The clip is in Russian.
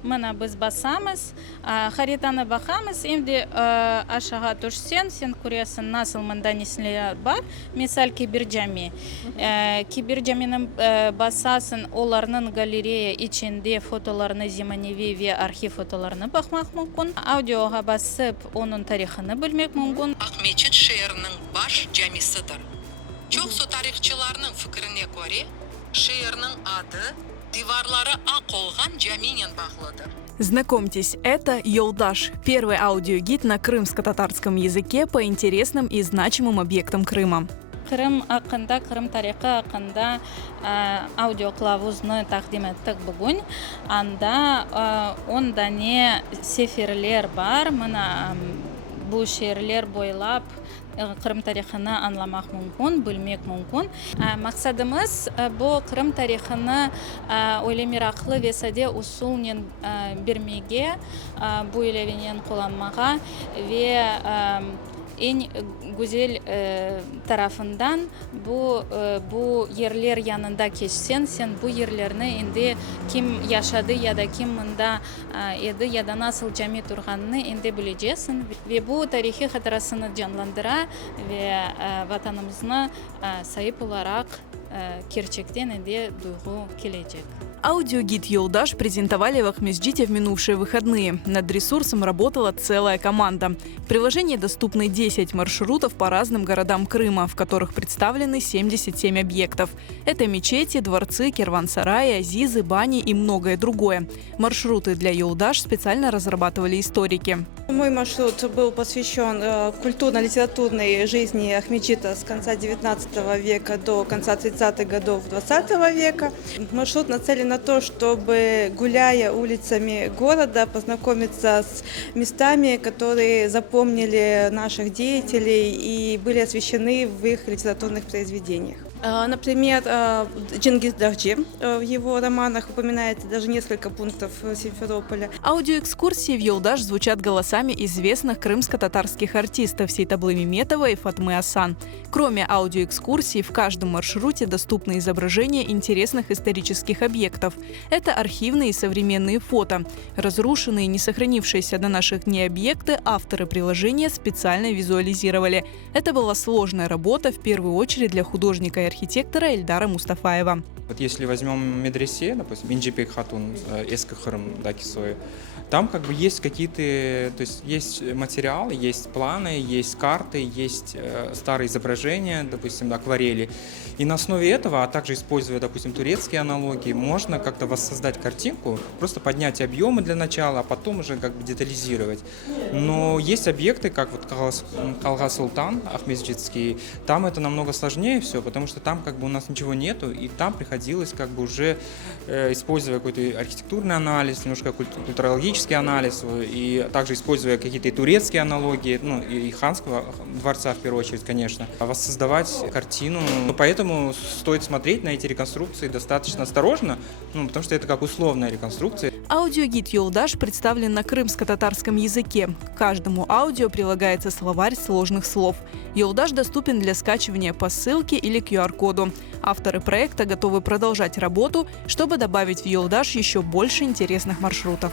Мына біз басамыз, хаританы бақамыз, енді ашаға түшсен, сен көресің насыл мында несілер бар. Мисал Кибирджами. Кибирджамinin басасын, оларның галерея içinde фотоларыны, зиманеви ве архив фотоларыны бақмақ мүмкін. Аудиоға басып, оның тарихını білмек мүмкін. Ақмечет шehirinin baş camisidir. Çok su tarihçilerinin fikrine göre şehirinin adı divarları ak olgan caminen bağlıdır. Знакомьтесь, это Йолдаш, первый аудиогид на крымско-татарском языке по интересным и значимым объектам Крыма. Крым ақында, Крым тарихы ақында аудиоклавузны тақдим еттік бүгін. Анда онда не сеферлер бар, мына бұл шерлер бойлап Крым тарихыны аңламақ мүмкін, білмек мүмкін. Мақсадымыз бұл Крым тарихыны ойлемер ақылы весаде усулнен бермеге, бұл елевенен қоланмаға ве en güzel tarafından bu yerler yanında geçsen, sen bu yerlerini indi kim yaşadı ya da kim mında edi ya da nasıl cami durganını indi bileceksin ve bu tarihi hatırasını canlandıra ve vatanımızına sahip olarak gerçekten indi duygu gelecek. Аудиогид «Йолдаш» презентовали в Ахмеджите в минувшие выходные. Над ресурсом работала целая команда. В приложении доступны 10 маршрутов по разным городам Крыма, в которых представлены 77 объектов. Это мечети, дворцы, керван-сараи, азизы, бани и многое другое. Маршруты для «Йолдаш» специально разрабатывали историки. Мой маршрут был посвящен культурно-литературной жизни Ахмеджита с конца XIX века до конца 30-х годов XX века. Маршрут нацелен на то, чтобы, гуляя улицами города, познакомиться с местами, которые запомнили наших деятелей и были освещены в их литературных произведениях. Например, Чингис Дахджи в его романах упоминается даже несколько пунктов Симферополя. Аудиоэкскурсии в «Йолдаш» звучат голосами известных крымско-татарских артистов Сейтаблы Меметова и Фатмы Асан. Кроме аудиоэкскурсий, в каждом маршруте доступны изображения интересных исторических объектов. Это архивные и современные фото. Разрушенные, не сохранившиеся до наших дней объекты авторы приложения специально визуализировали. Это была сложная работа, в первую очередь для художника и архитектора Эльдара Мустафаева. Вот если возьмем медресе, допустим, Инджипек Хатун, Эскахарм Дакисой, там как бы есть какие-то, то есть есть материалы, есть планы, есть карты, есть старые изображения, допустим, акварели. И на основе этого, а также используя, допустим, турецкие аналогии, можно как-то воссоздать картинку, просто поднять объемы для начала, а потом уже как бы детализировать. Но есть объекты, как вот Калга Султан, Ахмеджитский, там это намного сложнее все, потому что там как бы у нас ничего нету, и там приходилось как бы уже, используя какой-то архитектурный анализ, немножко культурологический анализ, и также используя какие-то турецкие аналогии, ну и ханского дворца в первую очередь, конечно, воссоздавать картину. Поэтому стоит смотреть на эти реконструкции достаточно осторожно, потому что это как условная реконструкция. Аудиогид «Йолдаш» представлен на крымско-татарском языке. К каждому аудио прилагается словарь сложных слов. «Йолдаш» доступен для скачивания по ссылке или QR-коду. Авторы проекта готовы продолжать работу, чтобы добавить в «Йолдаш» еще больше интересных маршрутов.